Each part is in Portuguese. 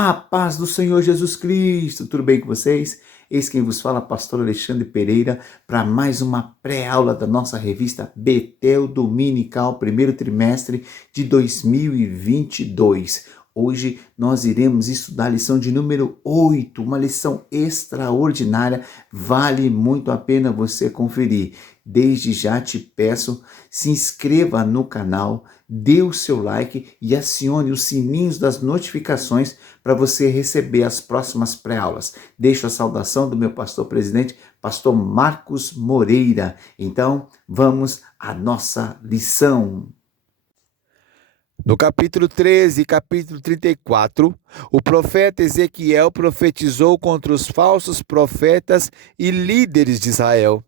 A paz do Senhor Jesus Cristo, tudo bem com vocês? Eis quem vos fala, pastor Alexandre Pereira, para mais uma pré-aula da nossa revista Betel Dominical, primeiro trimestre de 2022. Hoje nós iremos estudar a lição de número 8, uma lição extraordinária, vale muito a pena você conferir. Desde já te peço, se inscreva no canal, dê o seu like e acione os sininhos das notificações para você receber as próximas pré-aulas. Deixo a saudação do meu pastor presidente, pastor Marcos Moreira. Então, vamos à nossa lição. No capítulo 13 e capítulo 34, o profeta Ezequiel profetizou contra os falsos profetas e líderes de Israel,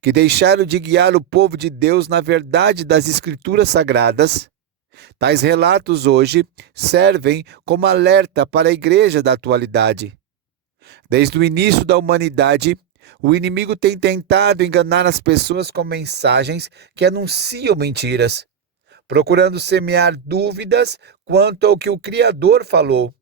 que deixaram de guiar o povo de Deus na verdade das Escrituras Sagradas. Tais relatos hoje servem como alerta para a igreja da atualidade. Desde o início da humanidade, o inimigo tem tentado enganar as pessoas com mensagens que anunciam mentiras, procurando semear dúvidas quanto ao que o Criador falou,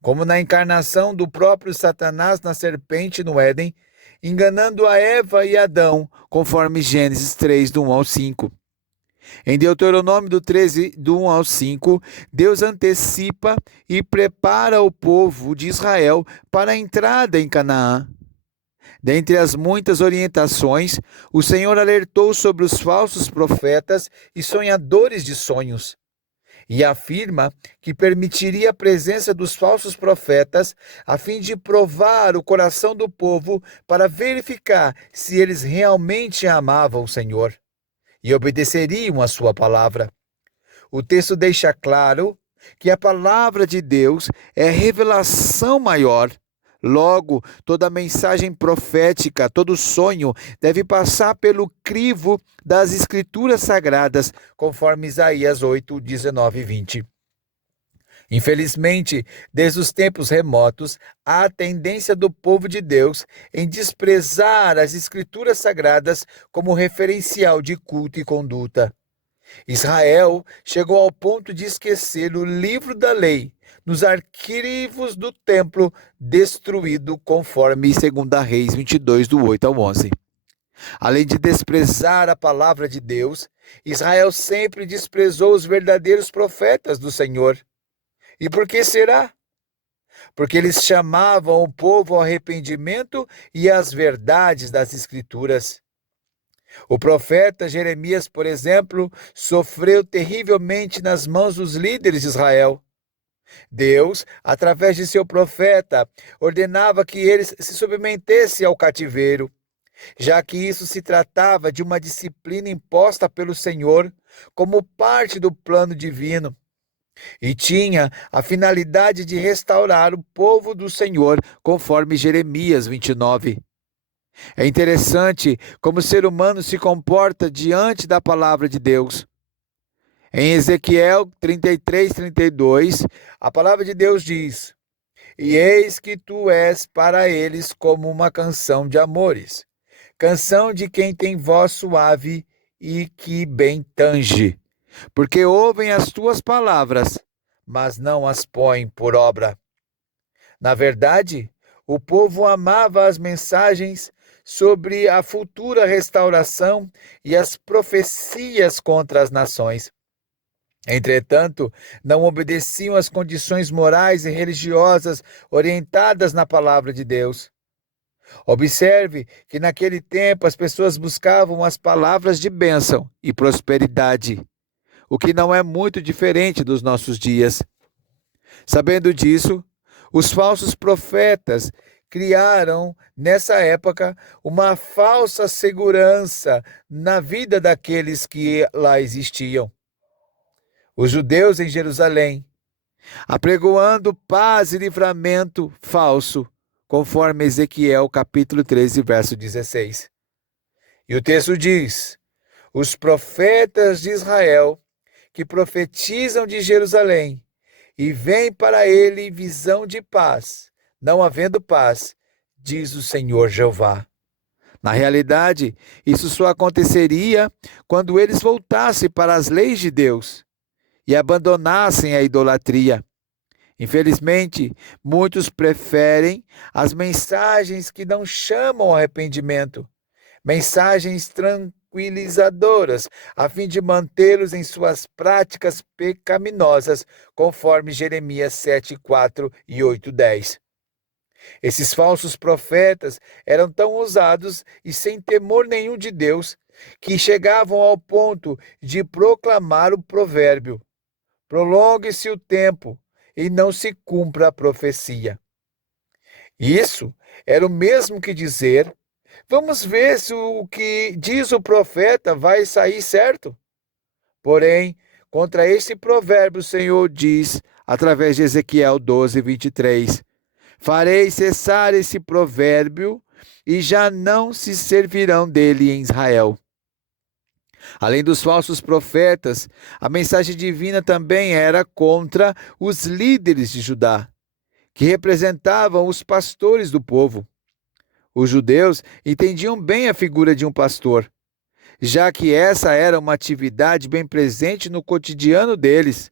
como na encarnação do próprio Satanás na serpente no Éden, enganando a Eva e Adão, conforme Gênesis 3, do 1 ao 5. Em Deuteronômio do 13, do 1 ao 5, Deus antecipa e prepara o povo de Israel para a entrada em Canaã. Dentre as muitas orientações, o Senhor alertou sobre os falsos profetas e sonhadores de sonhos, e afirma que permitiria a presença dos falsos profetas a fim de provar o coração do povo para verificar se eles realmente amavam o Senhor e obedeceriam a sua palavra. O texto deixa claro que a palavra de Deus é revelação maior. Logo, toda mensagem profética, todo sonho deve passar pelo crivo das Escrituras Sagradas, conforme Isaías 8, 19 e 20. Infelizmente, desde os tempos remotos, há a tendência do povo de Deus em desprezar as Escrituras Sagradas como referencial de culto e conduta. Israel chegou ao ponto de esquecer o livro da lei nos arquivos do templo destruído, conforme 2 Reis 22, do 8 ao 11. Além de desprezar a palavra de Deus, Israel sempre desprezou os verdadeiros profetas do Senhor. E por que será? Porque eles chamavam o povo ao arrependimento e às verdades das Escrituras. O profeta Jeremias, por exemplo, sofreu terrivelmente nas mãos dos líderes de Israel. Deus, através de seu profeta, ordenava que eles se submetessem ao cativeiro, já que isso se tratava de uma disciplina imposta pelo Senhor como parte do plano divino, e tinha a finalidade de restaurar o povo do Senhor, conforme Jeremias 29. É interessante como o ser humano se comporta diante da palavra de Deus. Em Ezequiel 33, 32, a palavra de Deus diz: "E eis que tu és para eles como uma canção de amores, canção de quem tem voz suave e que bem tange, porque ouvem as tuas palavras, mas não as põem por obra." Na verdade, o povo amava as mensagens sobre a futura restauração e as profecias contra as nações. Entretanto, não obedeciam às condições morais e religiosas orientadas na palavra de Deus. Observe que naquele tempo as pessoas buscavam as palavras de bênção e prosperidade, o que não é muito diferente dos nossos dias. Sabendo disso, os falsos profetas criaram, nessa época, uma falsa segurança na vida daqueles que lá existiam. Os judeus em Jerusalém, apregoando paz e livramento falso, conforme Ezequiel capítulo 13, verso 16. E o texto diz: os profetas de Israel, que profetizam de Jerusalém, e vem para ele visão de paz, não havendo paz, diz o Senhor Jeová. Na realidade, isso só aconteceria quando eles voltassem para as leis de Deus e abandonassem a idolatria. Infelizmente, muitos preferem as mensagens que não chamam ao arrependimento, mensagens tranquilizadoras, a fim de mantê-los em suas práticas pecaminosas, conforme Jeremias 7:4 e 8:10. Esses falsos profetas eram tão ousados e sem temor nenhum de Deus, que chegavam ao ponto de proclamar o provérbio: prolongue-se o tempo e não se cumpra a profecia. Isso era o mesmo que dizer: vamos ver se o que diz o profeta vai sair certo. Porém, contra este provérbio, o Senhor diz, através de Ezequiel 12:23, farei cessar esse provérbio e já não se servirão dele em Israel. Além dos falsos profetas, a mensagem divina também era contra os líderes de Judá, que representavam os pastores do povo. Os judeus entendiam bem a figura de um pastor, já que essa era uma atividade bem presente no cotidiano deles.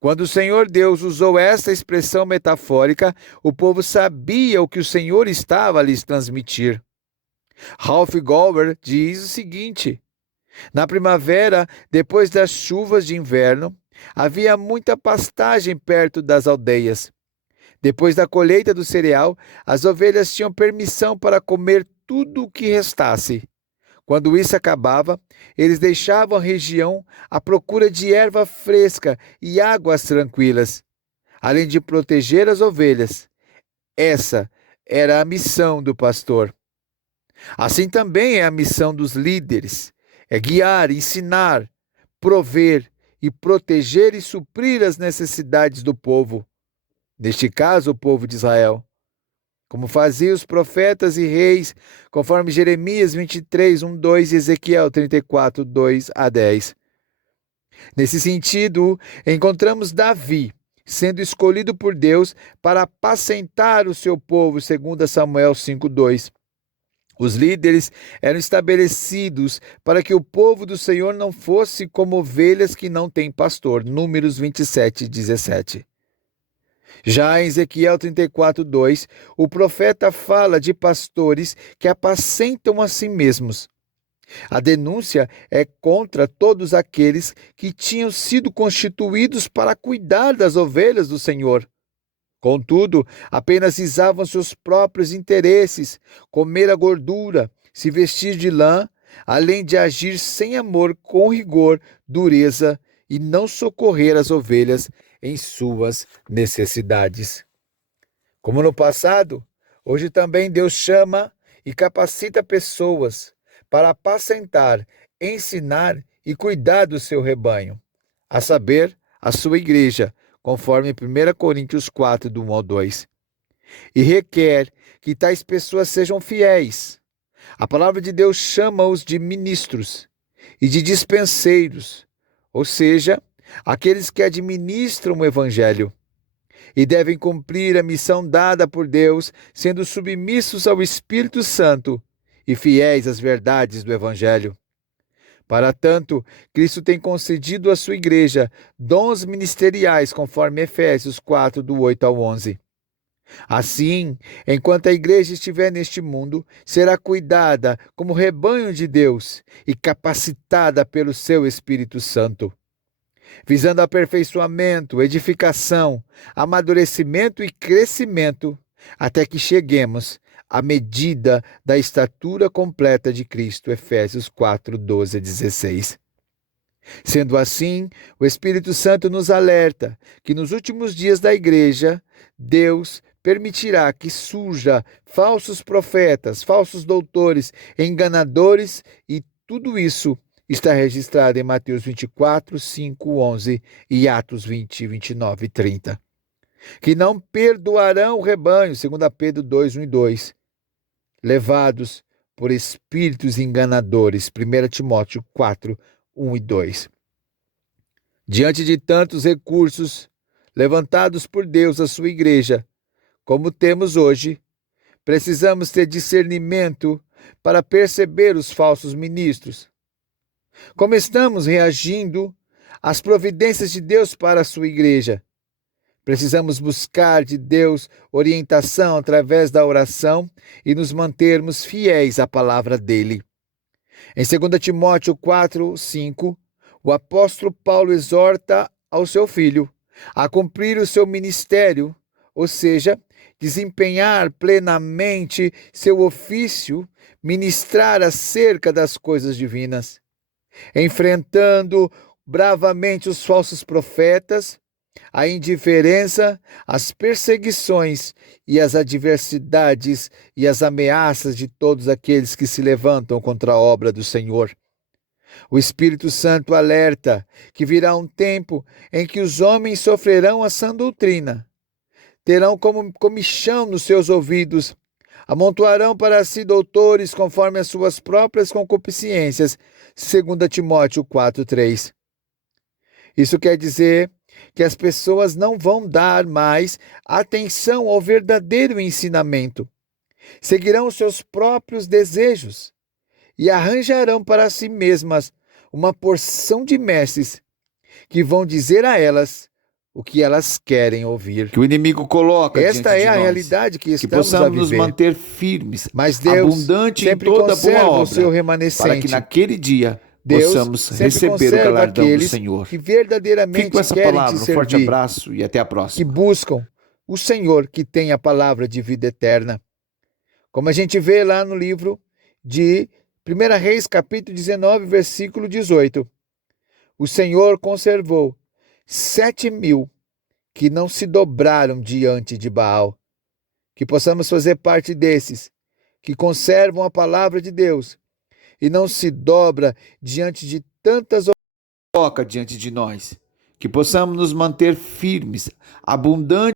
Quando o Senhor Deus usou essa expressão metafórica, o povo sabia o que o Senhor estava a lhes transmitir. Ralph Gower diz o seguinte: na primavera, depois das chuvas de inverno, havia muita pastagem perto das aldeias. Depois da colheita do cereal, as ovelhas tinham permissão para comer tudo o que restasse. Quando isso acabava, eles deixavam a região à procura de erva fresca e águas tranquilas, além de proteger as ovelhas. Essa era a missão do pastor. Assim também é a missão dos líderes: é guiar, ensinar, prover e proteger e suprir as necessidades do povo. Neste caso, o povo de Israel, como faziam os profetas e reis, conforme Jeremias 23:1-2 e Ezequiel 34:2-10. Nesse sentido, encontramos Davi sendo escolhido por Deus para apacentar o seu povo, segundo Samuel 5:2. Os líderes eram estabelecidos para que o povo do Senhor não fosse como ovelhas que não têm pastor. Números 27:17. Já em Ezequiel 34:2, o profeta fala de pastores que apacentam a si mesmos. A denúncia é contra todos aqueles que tinham sido constituídos para cuidar das ovelhas do Senhor. Contudo, apenas visavam seus próprios interesses, comer a gordura, se vestir de lã, além de agir sem amor, com rigor, dureza e não socorrer as ovelhas em suas necessidades. Como no passado, hoje também Deus chama e capacita pessoas para apacentar, ensinar e cuidar do seu rebanho, a saber, a sua igreja, conforme 1 Coríntios 4, do 1-2. E requer que tais pessoas sejam fiéis. A palavra de Deus chama-os de ministros e de dispenseiros, ou seja, aqueles que administram o evangelho, e devem cumprir a missão dada por Deus, sendo submissos ao Espírito Santo e fiéis às verdades do evangelho. Para tanto, Cristo tem concedido à sua igreja dons ministeriais, conforme Efésios 4, do 8-11. Assim, enquanto a igreja estiver neste mundo, será cuidada como rebanho de Deus e capacitada pelo seu Espírito Santo, visando aperfeiçoamento, edificação, amadurecimento e crescimento, até que cheguemos à medida da estatura completa de Cristo. Efésios 4, 12-16. Sendo assim, o Espírito Santo nos alerta que nos últimos dias da igreja, Deus permitirá que surja falsos profetas, falsos doutores, enganadores, e tudo isso está registrado em Mateus 24, 5, 11 e Atos 20, 29 e 30. Que não perdoarão o rebanho, 2 Pedro 2, 1 e 2, levados por espíritos enganadores, 1 Timóteo 4, 1 e 2. Diante de tantos recursos levantados por Deus à sua igreja, como temos hoje, precisamos ter discernimento para perceber os falsos ministros. Como estamos reagindo às providências de Deus para a sua igreja? Precisamos buscar de Deus orientação através da oração e nos mantermos fiéis à palavra dele. Em 2 Timóteo 4:5, o apóstolo Paulo exorta ao seu filho a cumprir o seu ministério, ou seja, desempenhar plenamente seu ofício, ministrar acerca das coisas divinas, enfrentando bravamente os falsos profetas, a indiferença, as perseguições e as adversidades e as ameaças de todos aqueles que se levantam contra a obra do Senhor. O Espírito Santo alerta que virá um tempo em que os homens sofrerão a sã doutrina, terão como comichão nos seus ouvidos, amontoarão para si doutores conforme as suas próprias concupiscências, 2 Timóteo 4:3. Isso quer dizer que as pessoas não vão dar mais atenção ao verdadeiro ensinamento, seguirão os seus próprios desejos e arranjarão para si mesmas uma porção de mestres que vão dizer a elas o que elas querem ouvir. Que o inimigo coloca Esta diante é a de nós, realidade que que estamos a possamos nos viver. manter firmes, Mas Deus abundante em sempre toda boa conserva o seu obra, remanescente. para que naquele dia Deus possamos sempre receber o conserva galardão do aqueles Senhor. que Fique verdadeiramente com essa querem palavra, te um forte servir, abraço e até a que próxima. buscam o Senhor, que tem a palavra de vida eterna. Como a gente vê lá no livro de 1 Reis, capítulo 19, versículo 18. O Senhor conservou 7.000 que não se dobraram diante de Baal. Que possamos fazer parte desses, que conservam a palavra de Deus e não se dobra diante de tantas Coloca diante de nós, que possamos nos manter firmes, abundantes